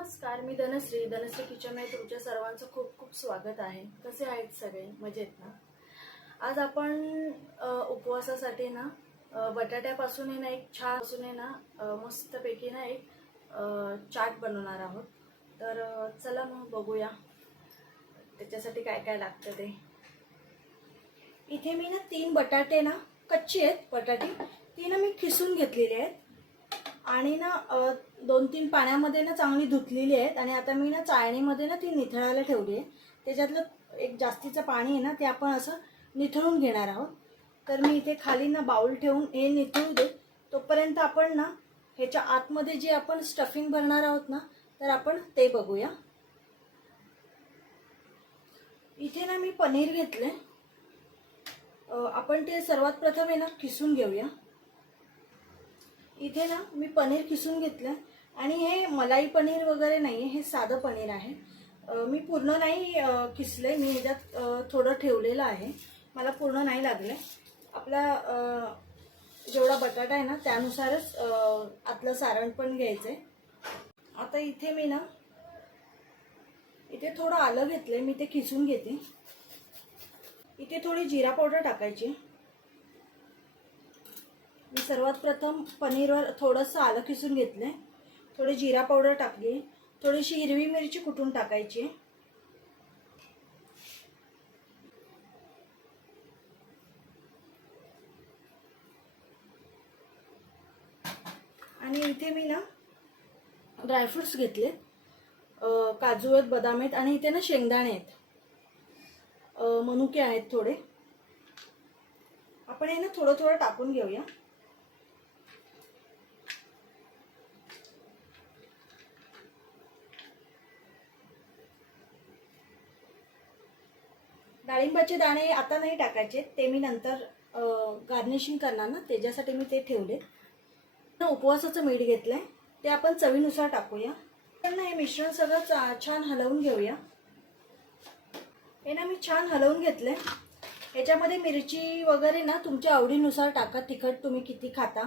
नमस्कार मी धनश्री. धनश्री किचनमध्ये तुमच्या सर्वांचं खूप खूप स्वागत आहे. कसे आहेत सगळे? मजेत ना? आज आपण उपवासासाठी ना बटाट्यापासून ना एक छान असून ना मस्तपैकी ना एक चाट बनवणार आहोत. तर चला मग बघूया. त्याच्यासाठी काय काय लागतं ते. इथे मी ना तीन बटाटे ना कच्चे आहेत बटाटे. ती ना मी खिसून घेतलेली आहेत. आणि ना दोन तीन पाण्यामध्ये ना चांगली धुतलेली आहेत आणि आता मी ना चाळणीमध्ये ना ती निथळायला ठेवली आहे. त्याच्यातलं एक जास्तीचं पाणी आहे ना ते आपण असं निथळून घेणार आहोत. तर मी इथे खाली ना बाऊल ठेवून हे निथळू दे. तोपर्यंत आपण ना ह्याच्या आतमध्ये जे आपण स्टफिंग भरणार आहोत ना तर आपण ते बघूया. इथे ना मी पनीर घेतले आपण ते सर्वात प्रथम आहे ना किसून घेऊया. इथे ना मी पनीर किसून घेतलं आणि हे मलाई पनीर वगैरे नाही आहे हे साधं पनीर आहे. मी पूर्ण नाही अ, किसले मी ह्याच्यात थोडं ठेवलेलं आहे. मला पूर्ण नाही लागलं. आपला जेवढा बटाटा आहे ना त्यानुसारच आतलं सारण पण घ्यायचं आहे आता इथे मी ना इथे थोडं आलं घेतलं मी ते किसून घेते. इथे थोडी जिरा पावडर टाकायची. मी सर्वात प्रथम पनीरवर थोडंसं आलं किसून घेतलं आहे थोडी जिरा पावडर टाकली थोडीशी हिरवी मिरची कुटून टाकायची? आणि इथे मी ना ड्रायफ्रुट्स घेतले काजू आहेत बदाम आहेत आणि इथे ना शेंगदाणे आहेत. मनुके आहेत थोडे. आपण हे ना थोडं थोडं टाकून घेऊया. डाळिंबाचे दाणे आता नाही टाकायचे ते मी नंतर गार्निशिंग करणार ना त्याच्यासाठी मी ते ठेवले. ना उपवासाचं मीठ घेतलंय ते आपण चवीनुसार टाकूया. त्यांना हे मिश्रण सगळं चा- छान हलवून घेऊया. हे ना मी छान हलवून घेतले याच्यामध्ये मिरची वगैरे ना तुमच्या आवडीनुसार टाका. तिखट तुम्ही किती खाता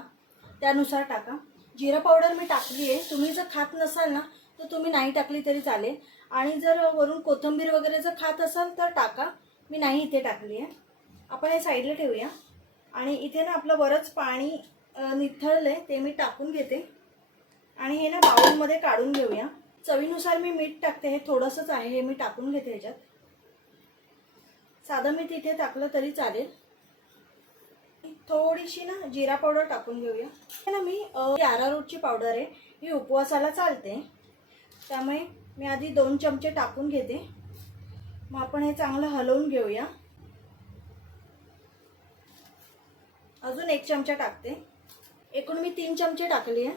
त्यानुसार टाका. जिरा पावडर मी टाकली आहे. तुम्ही जर खात नसाल ना तर तुम्ही नाही टाकली तरी चालेल. आणि जर वरून कोथिंबीर वगैरे जर खात असाल तर टाका. मी नाही इथे टाकली आहे. आपण हे साईडला ठेवूया. आणि इथे ना आपलं बरंच पाणी निथळलं आहे ते मी टाकून घेते. आणि हे ना बाउलमध्ये काढून घेऊया. चवीनुसार मी मीठ टाकते हे थोडंसंच आहे हे मी टाकून घेते ह्याच्यात. साधं मीठ इथे टाकलं तरी चालेल. थोडीशी ना जिरा पावडर टाकून घेऊया. हे ना मी आरारूटची पावडर आहे ही उपवासाला चालते. त्यामुळे मी आधी दोन चमचे टाकून घेते. मग आपण हे चांगलं हलवून घेऊया. अजून एक चमचा टाकते. एकूण मी तीन चमचे टाकली आहे.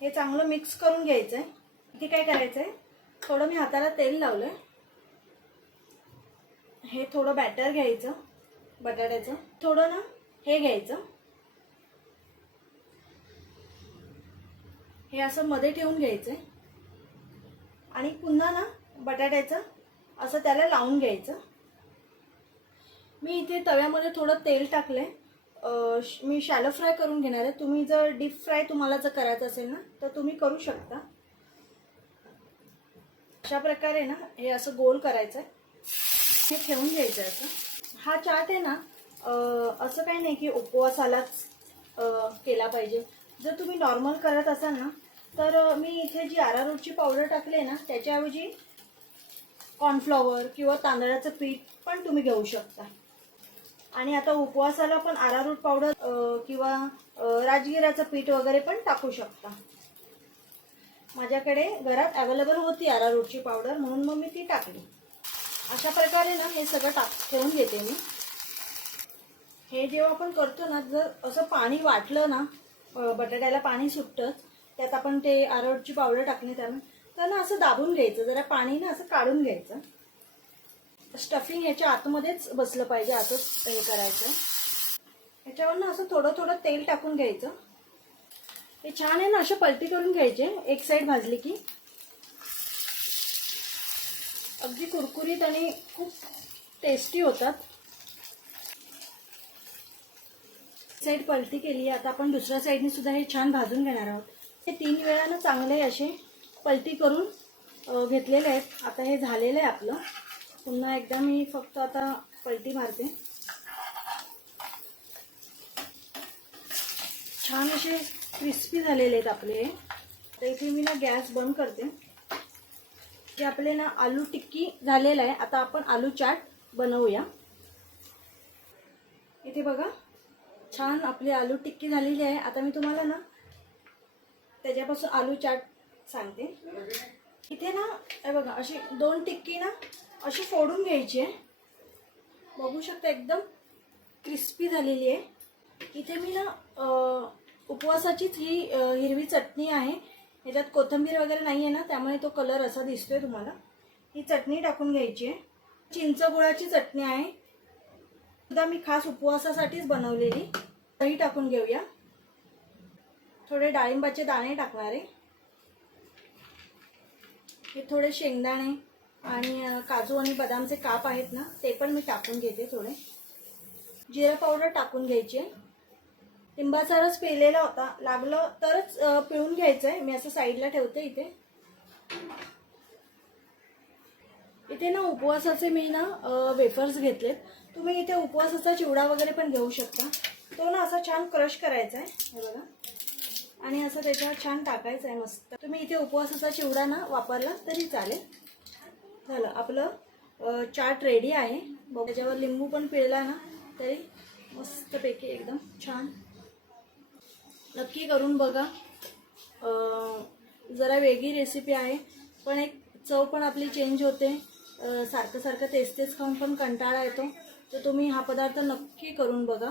हे चांगलं मिक्स करून घ्यायचं आहे इथे काय करायचं आहे थोडं मी हाताला तेल लावलं हे थोडं बॅटर घ्यायचं. बटाट्याचं. थोडं ना हे घ्यायचं. हे असं मध्ये ठेवून घ्यायचं आहे आणि पुन्हा ना बटाट्याचं असं त्याला लावून घ्यायचं. मी इथे तव्यामध्ये थोडं तेल टाकलंय. अं, मी शॅलो फ्राय करून घेणार आहे. तुम्ही जर डीप फ्राय तुम्हाला जर करायचं असेल ना तर तुम्ही करू शकता. अशा प्रकारे ना हे असं गोल करायचं आहे हे ठेवून घ्यायचं आहे असं. हा चाट आहे ना असं काही नाही की उपवासालाच केला पाहिजे. जर तुम्ही नॉर्मल करत असाल ना तर मी इथे जी आरारोटची पावडर टाकली आहे ना त्याच्याऐवजी कॉर्नफ्लॉवर किंवा तांदळाचं पीठ पण तुम्ही घेऊ शकता. आणि आता उपवासाला पण आरारूट पावडर किंवा राजगिराचं पीठ वगैरे पण टाकू शकता. माझ्याकडे घरात अवेलेबल होती आरारूटची पावडर म्हणून मग मी ती टाकली. अशा प्रकारे ना हे सगळं टाक ठेवून घेते मी. हे जेव्हा आपण करतो ना जर असं पाणी वाटलं ना बटाट्याला पाणी सुटतंच त्यात आपण ते आरारूटची पावडर टाकली त्यामुळे त्यांना असं दाबून घ्यायचं जरा पाणी ना असं काढून घ्यायचं. स्टफिंग ह्याच्या आतमध्येच बसलं पाहिजे आतच हे करायचं. ह्याच्यावर ना असं थोडं थोडं तेल टाकून घ्यायचं. हे छान आहे ना अशा पलटी करून घ्यायचे एक साईड भाजली की. अगदी कुरकुरीत आणि खूप टेस्टी होतात. साईड पलटी केली आता आपण दुसऱ्या साईडने सुद्धा हे छान भाजून घेणार आहोत. हे तीन वेळानं चांगले असे पलटी करून घेतलेले आहेत. आता हे झालेलं आहे आपलं. पुन्हा एकदा मी फक्त आता पलटी मारते. छान असे क्रिस्पी झालेले आहेत आपले तर इथे मी ना गॅस बंद करते. ते आपले ना आलू टिक्की झालेलं आहे. आता आपण आलू चाट बनवूया. इथे बघा. छान आपली आलू टिक्की झालेली आहे. आता मी तुम्हाला ना त्याच्यापासून आलू चाट सांगते. इथे ना हे बघा अशी दोन टिक्की ना अशी फोडून घ्यायची आहे. बघू शकता एकदम क्रिस्पी झालेली आहे. इथे मी ना उपवासाचीच ही हिरवी चटणी आहे. याच्यात कोथिंबीर वगैरे नाही आहे ना त्यामुळे तो कलर असा दिसतोय तुम्हाला. ही चटणी टाकून घ्यायची आहे. चिंच गुळाची चटणी आहे. सुद्धा मी खास उपवासासाठीच बनवलेली. दही टाकून घेऊया. थोडे डाळिंबाचे दाणे टाकणार आहे. हे थोडे शेंगदाणे आणि काजू आणि बदामचे काप आहेत ना ते पण मी टाकून घेते थोडे. जिरा पावडर टाकून घ्यायची आहे. लिंबाचा रस पिलेला होता. लागलं तरच पिळून घ्यायचं आहे मी असं साईडला ठेवते इथे. इथे ना उपवासाचे मी ना वेफर्स घेतलेत. तुम्ही इथे उपवासाचा चिवडा वगैरे पण घेऊ शकता. तो ना असा छान क्रश करायचा आहे हे बघा. आणि असं त्याच्यावर छान टाकायचं आहे मस्त. तुम्ही इथे उपवासाचा चिवडा ना वापरला तरी चालेल. झालं. आपलं चाट रेडी आहे. बघ त्याच्यावर लिंबू पण पिळला ना तरी मस्तपैकी एकदम छान. नक्की करून बघा. जरा वेगळी रेसिपी आहे पण एक चव पण आपली चेंज होते. सारखं सारखं तेच तेच खाऊन पण कंटाळा येतो. तर तुम्ही हा पदार्थ नक्की करून बघा.